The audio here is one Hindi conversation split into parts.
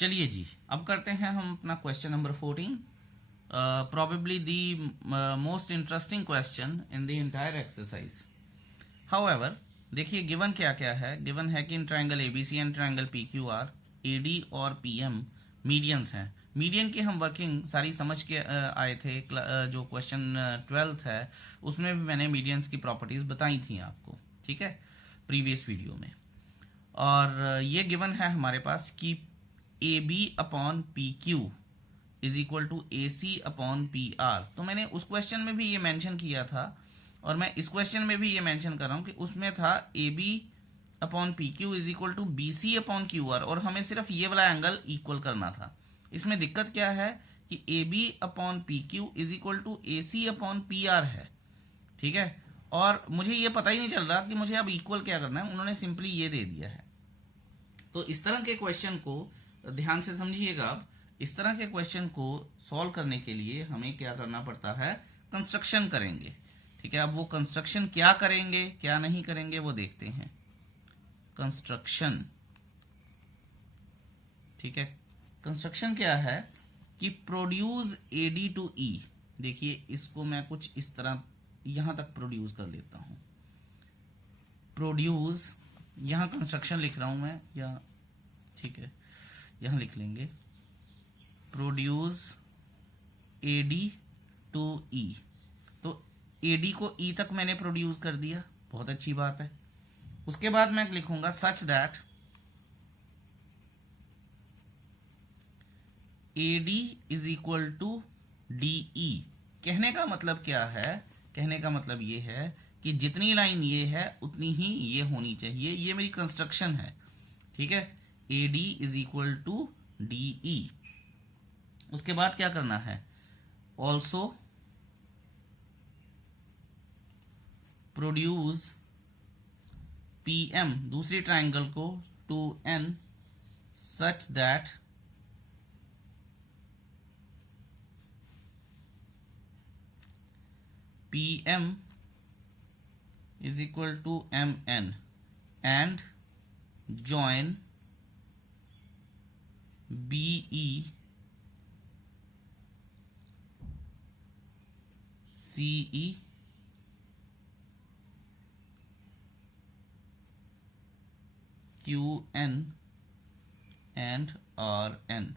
चलिए जी, अब करते हैं हम अपना question number 14, probably the most interesting question in the entire exercise. However, देखिए गिवन क्या क्या है। गिवन है कि in triangle ABC and triangle PQR AD और पीएम मीडियंस हैं। मीडियन की हम वर्किंग सारी समझ के आए थे। जो क्वेश्चन 12th है उसमें भी मैंने मीडियंस की प्रॉपर्टीज बताई थी आपको, ठीक है, प्रीवियस वीडियो में। और ये गिवन है हमारे पास कि A B upon P Q is equal to A C upon P R. तो मैंने उस क्वेश्चन में भी ये मेंशन किया था और मैं इस क्वेश्चन में भी ये मेंशन कर रहा हूं कि उसमें था A B upon P Q is equal to B C upon Q R, और हमें सिर्फ ये वाला एंगल इक्वल करना था। इसमें दिक्कत क्या है कि A B upon P Q is equal to A C upon P R है, ठीक है। और मुझे ये पता ही नहीं चल रहा कि मुझे अब इक्वल क्या करना है, उन्होंने सिंपली ये दे दिया है। तो इस तरह के क्वेश्चन को ध्यान से समझिएगा। अब इस तरह के क्वेश्चन को सॉल्व करने के लिए हमें क्या करना पड़ता है, कंस्ट्रक्शन करेंगे, ठीक है। अब वो कंस्ट्रक्शन क्या करेंगे क्या नहीं करेंगे वो देखते हैं। कंस्ट्रक्शन, ठीक है। कंस्ट्रक्शन क्या है कि प्रोड्यूस एडी टू ई। देखिए इसको मैं कुछ इस तरह यहां तक प्रोड्यूस कर लेता हूं। प्रोड्यूस, यहां कंस्ट्रक्शन लिख रहा हूं मैं, या ठीक है यहां लिख लेंगे प्रोड्यूस एडी टू ई। तो एडी को ई तक मैंने प्रोड्यूस कर दिया, बहुत अच्छी बात है। उसके बाद मैं लिखूंगा such that AD is equal to DE. कहने का मतलब क्या है, कहने का मतलब ये है कि जितनी लाइन ये है उतनी ही ये होनी चाहिए। ये मेरी कंस्ट्रक्शन है, ठीक है। AD is equal to DE. उसके बाद क्या करना है, ऑल्सो प्रोड्यूस पीएम, दूसरी ट्राइंगल को, to N such that PM is equal to mn and join BE CE QN and RN।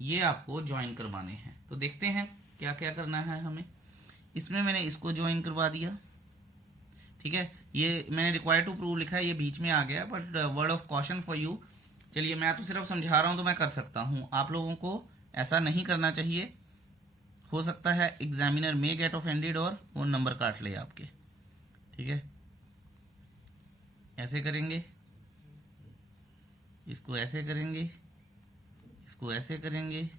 ये आपको ज्वाइन करवाने हैं। तो देखते हैं क्या क्या करना है हमें। इसमें मैंने इसको ज्वाइन करवा दिया, ठीक है। ये मैंने रिक्वायर टू प्रूव लिखा है, ये बीच में आ गया, but word of caution for you. चलिए मैं तो सिर्फ समझा रहा हूं तो मैं कर सकता हूं, आप लोगों को ऐसा नहीं करना चाहिए। हो सकता है एग्जामिनर में गेट ऑफेंडेड और वो नंबर काट ले आपके, ठीक है। ऐसे करेंगे, इसको ऐसे करेंगे, इसको ऐसे करेंगे,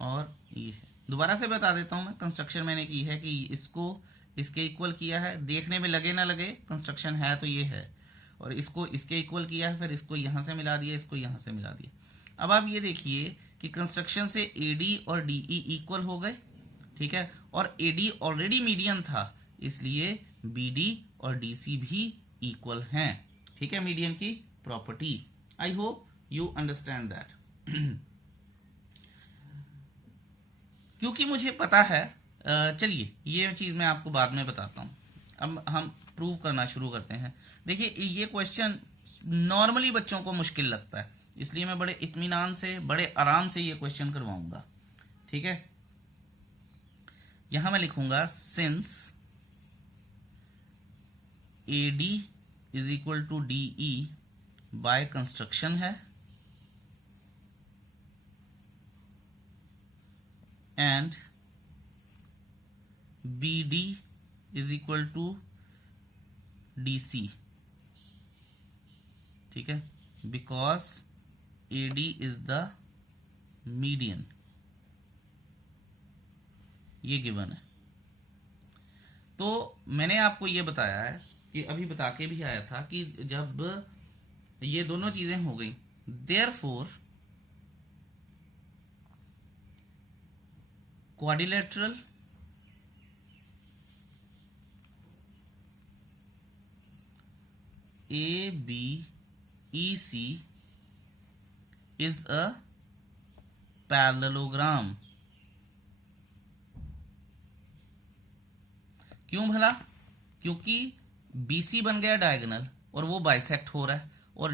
और ये दोबारा से बता देता हूं मैं। कंस्ट्रक्शन मैंने की है कि इसको इसके इक्वल किया है, देखने में लगे ना लगे कंस्ट्रक्शन है तो ये है, और इसको इसके इक्वल किया है, फिर इसको यहां से मिला दिया, इसको यहां से मिला दिया। अब आप ये देखिए कि कंस्ट्रक्शन से एडी और डीई इक्वल हो गए, ठीक है। और एडी ऑलरेडी मीडियन था, इसलिए बीडी और डीसी भी इक्वल हैं, ठीक है। मीडियन की property, I hope you understand that. क्योंकि मुझे पता है, चलिए ये चीज मैं आपको बाद में बताता हूं। अब हम प्रूव करना शुरू करते हैं। देखिए ये क्वेश्चन नॉर्मली बच्चों को मुश्किल लगता है, इसलिए मैं बड़े इत्मीनान से, बड़े आराम से ये क्वेश्चन करवाऊंगा, ठीक है। यहां मैं लिखूंगा since AD is equal to DE by construction है, and BD is equal to DC, ठीक है, because AD is the median। ये गिवन है। तो मैंने आपको ये बताया है कि अभी बता के भी आया था कि जब ये दोनों चीजें हो गई, therefore quadrilateral ABC is a parallelogram. क्यों भला? क्योंकि BC बन गया डायगोनल और वो बाइसेक्ट हो रहा है, और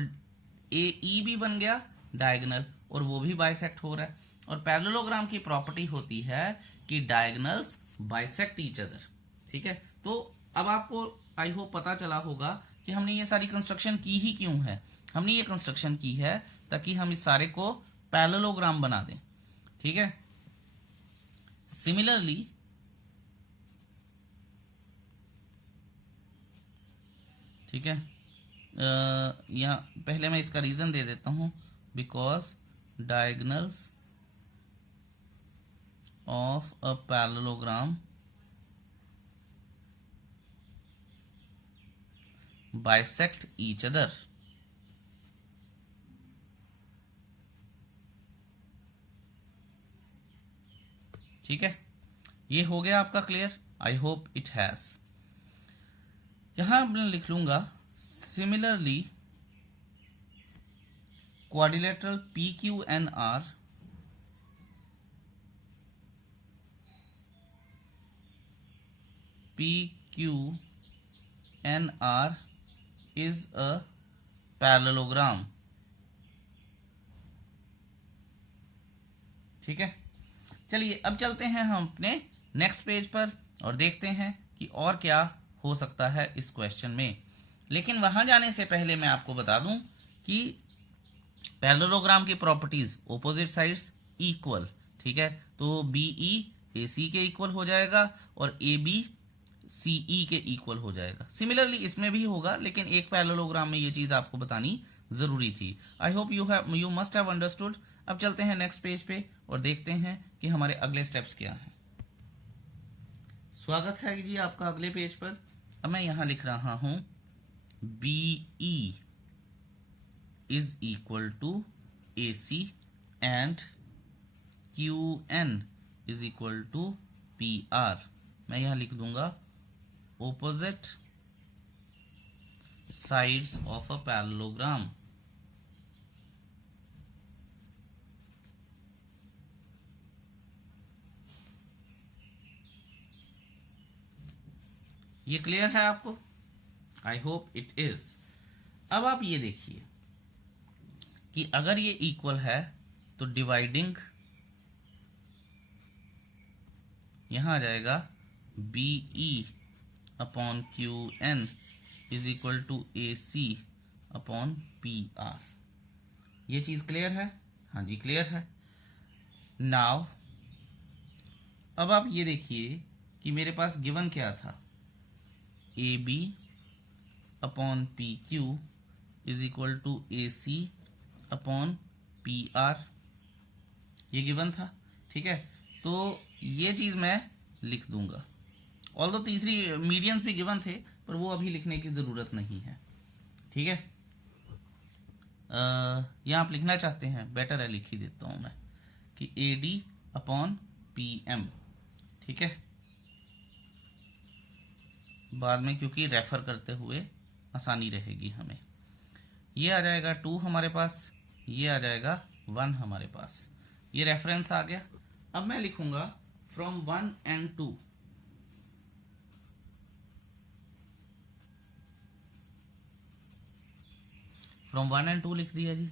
AE भी बन गया डायगोनल और वो भी बाइसेक्ट हो रहा है। और पैरेललोग्राम की प्रॉपर्टी होती है कि डायगोनल्स बाइसेक्ट ईच अदर। ठीक है, तो अब आपको आई होप पता चला होगा कि हमने ये सारी कंस्ट्रक्शन की ही क्यों है। हमने ये कंस्ट्रक्शन की है ताकि हम इस सारे को पैरेललोग्राम बना दें। ठीक है, सिमिलरली ठीक है, यहाँ पहले मैं इसका रीजन दे देता हूं, because diagonals of a parallelogram bisect each other. ठीक है, ये हो गया आपका clear? I hope it has. यहां मैं लिख लूंगा similarly quadrilateral PQNR is a parallelogram। ठीक है, चलिए अब चलते हैं हम अपने नेक्स्ट पेज पर और देखते हैं कि और क्या हो सकता है इस क्वेश्चन में। लेकिन वहां जाने से पहले मैं आपको बता दूं कि पैरेललोग्राम की प्रॉपर्टीज, ऑपोजिट साइड्स इक्वल। ठीक है, तो BE AC के इक्वल हो जाएगा और AB CE के इक्वल हो जाएगा। सिमिलरली इसमें भी होगा, लेकिन एक पैरेललोग्राम में ये चीज आपको बतानी जरूरी थी। I hope you must have understood. अब चलते हैं नेक्स्ट पेज पे और देखते हैं कि हमारे अगले स्टेप्स क्या हैं। स्वागत है जी आपका अगले पेज पर। अब मैं यहां लिख रहा हूं BE is equal to AC and QN is equal to PR। मैं यहां लिख दूंगा opposite sides of a parallelogram। ये क्लियर है आपको? I hope it is. अब आप ये देखिए कि अगर ये इक्वल है तो डिवाइडिंग यहां आ जाएगा BE upon QN is equal to AC upon PR। ये चीज क्लियर है? हाँ जी क्लियर है। नाउ अब आप ये देखिए कि मेरे पास गिवन क्या था, AB upon PQ is equal to AC upon PR। ये गिवन था। ठीक है, तो ये चीज मैं लिख दूंगा। ऑल्दो तीसरी मीडियंस भी गिवन थे, पर वो अभी लिखने की जरूरत नहीं है। ठीक है, यहां आप लिखना चाहते हैं, बेटर है लिख ही देता हूं मैं कि AD अपॉन PM। ठीक है, बाद में क्योंकि रेफर करते हुए आसानी रहेगी हमें। ये आ जाएगा 2 हमारे पास, ये आ जाएगा 1 हमारे पास। ये रेफरेंस आ गया। अब मैं लिखूंगा फ्रॉम 1 and 2। फ्रॉम 1 and 2 लिख दिया जी।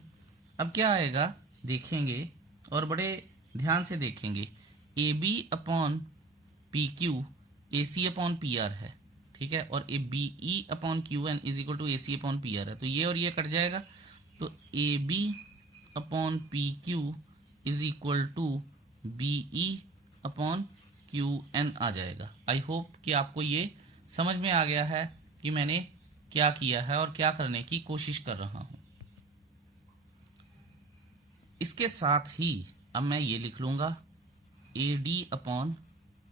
अब क्या आएगा देखेंगे और बड़े ध्यान से देखेंगे। AB upon PQ AC upon PR है। ठीक है, और BE upon QN is equal to AC upon PR है, तो ये और ये कट जाएगा। तो AB upon PQ is equal to BE upon QN आ जाएगा। आई होप कि आपको ये समझ में आ गया है कि मैंने क्या किया है और क्या करने की कोशिश कर रहा हूं। इसके साथ ही अब मैं ये लिख लूंगा AD अपॉन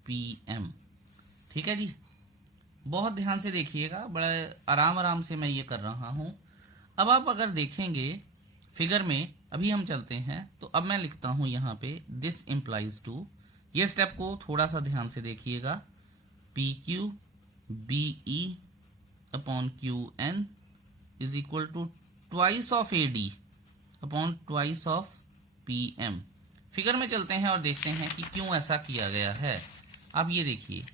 PM। ठीक है जी, बहुत ध्यान से देखिएगा, बड़े आराम आराम से मैं ये कर रहा हूं। अब आप अगर देखेंगे फिगर में, अभी हम चलते हैं, तो अब मैं लिखता हूं यहां पे दिस इंप्लाइज टू। ये स्टेप को थोड़ा सा ध्यान से देखिएगा। PQ BE upon QN is equal to twice of AD upon twice of P M. Figure में चलते हैं और देखते हैं कि क्यों ऐसा किया गया है। अब ये देखिए,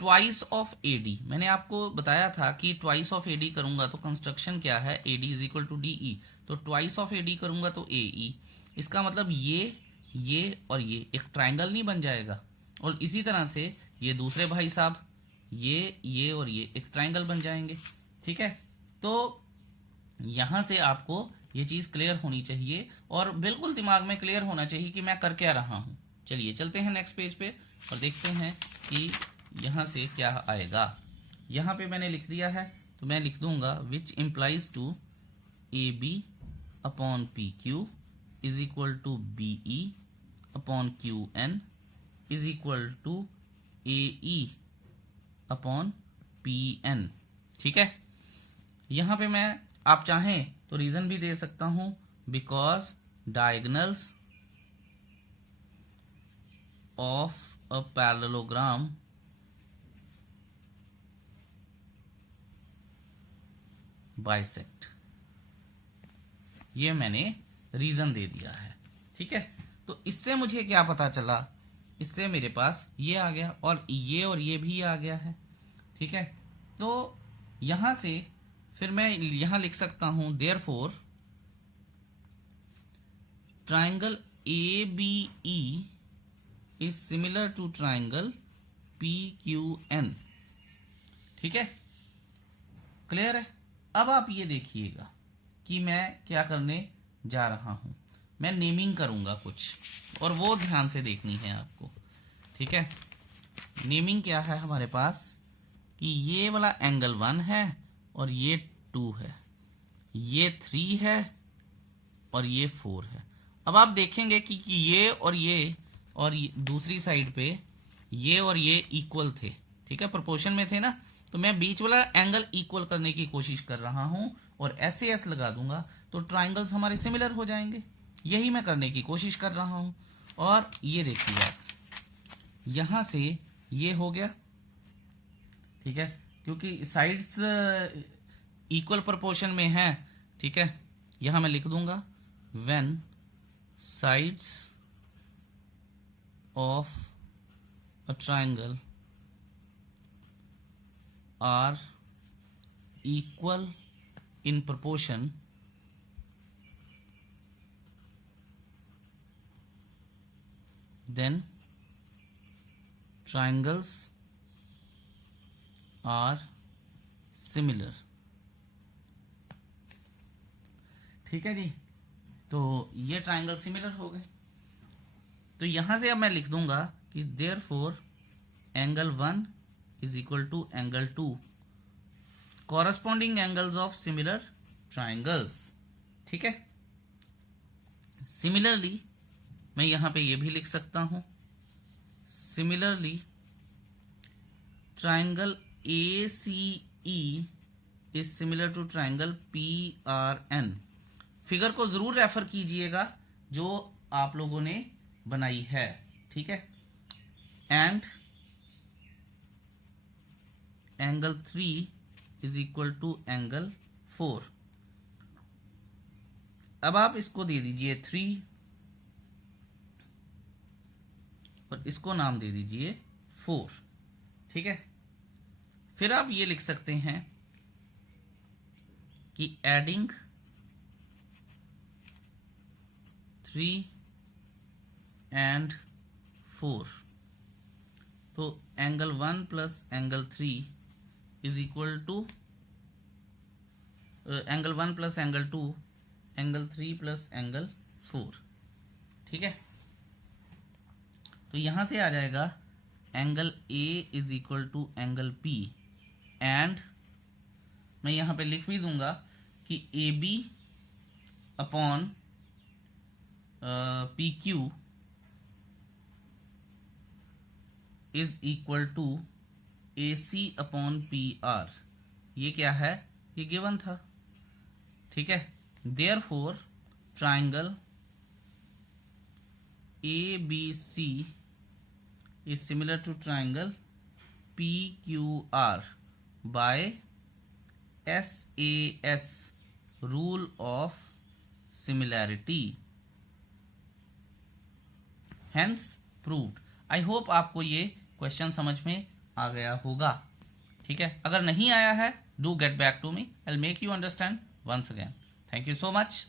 ट्वाइस ऑफ एडी, मैंने आपको बताया था कि ट्वाइस ऑफ एडी करूंगा तो कंस्ट्रक्शन क्या है, AD is equal to DE, तो ट्वाइस ऑफ एडी करूंगा तो एई। इसका मतलब ये और ये एक ट्राइंगल नहीं बन जाएगा, और इसी तरह से ये दूसरे भाई साहब ये और ये एक ट्राइंगल बन जाएंगे। ठीक है, तो यहां से आपको ये चीज क्लियर होनी चाहिए और बिल्कुल दिमाग में क्लियर होना चाहिए कि मैं कर क्या रहा हूं। चलिए चलते हैं नेक्स्ट पेज पे और देखते हैं कि यहां से क्या आएगा। यहां पे मैंने लिख दिया है, तो मैं लिख दूंगा which implies to A B upon P Q is equal to B E upon Q N is equal to A E upon P N. ठीक है, यहां पे मैं, आप चाहें तो रीजन भी दे सकता हूं, because diagonals of a parallelogram bisect, ये मैंने रीजन दे दिया है। ठीक है, तो इससे मुझे क्या पता चला, इससे मेरे पास ये आ गया और ये भी आ गया है। ठीक है, तो यहां से फिर मैं यहां लिख सकता हूं therefore triangle A B E is similar to triangle P Q N. ठीक है, क्लियर है। अब आप ये देखिएगा कि मैं क्या करने जा रहा हूं, मैं नेमिंग करूंगा कुछ, और वो ध्यान से देखनी है आपको। ठीक है, नेमिंग क्या है हमारे पास कि ये वाला एंगल 1 है और ये 2 है, ये 3 है और ये 4 है। अब आप देखेंगे कि ये और ये दूसरी साइड पे ये और ये इक्वल थे। ठीक है, प्रोपोर्शन में थे ना, तो मैं बीच वाला एंगल इक्वल करने की कोशिश कर रहा हूं और ऐसे एस लगा दूंगा तो ट्राइंगल्स हमारे सिमिलर हो जाएंगे। यही मैं करने की कोशिश कर रहा हूं। और ये देखिए आप, यहां से ये हो गया। ठीक है, क्योंकि साइड्स इक्वल प्रोपोर्शन में है। ठीक है, यहां मैं लिख दूंगा when sides of a triangle are equal in proportion then triangles are similar। ठीक है जी, तो ये ट्राइंगल सिमिलर हो गए। तो यहां से अब मैं लिख दूंगा कि therefore angle 1 is equal to angle 2 corresponding angles of similar triangles। ठीक है, सिमिलरली मैं यहां पे ये भी लिख सकता हूं, similarly triangle A C E is similar to triangle P R N. Figure को जरूर रेफर कीजिएगा जो आप लोगों ने बनाई है। ठीक है, and angle 3 is equal to angle 4। अब आप इसको दे दीजिए 3 और इसको नाम दे दीजिए 4। ठीक है, फिर आप ये लिख सकते हैं कि एडिंग 3 एंड 4, तो angle 1 plus angle 3 is equal to angle 1 plus angle 2, angle 3 plus angle 4। ठीक है, तो यहां से आ जाएगा angle A is equal to angle P, and मैं यहां पे लिख भी दूंगा कि A B upon P Q is equal to A C upon P R. ये क्या है, ये गिवन था। ठीक है, therefore triangle A B C is similar to triangle PQR by SAS rule of similarity, hence proved. I hope आपको ये क्वेश्चन समझ में आ गया होगा. ठीक है, अगर नहीं आया है, do get back to me. I'll make you understand once again. Thank you so much.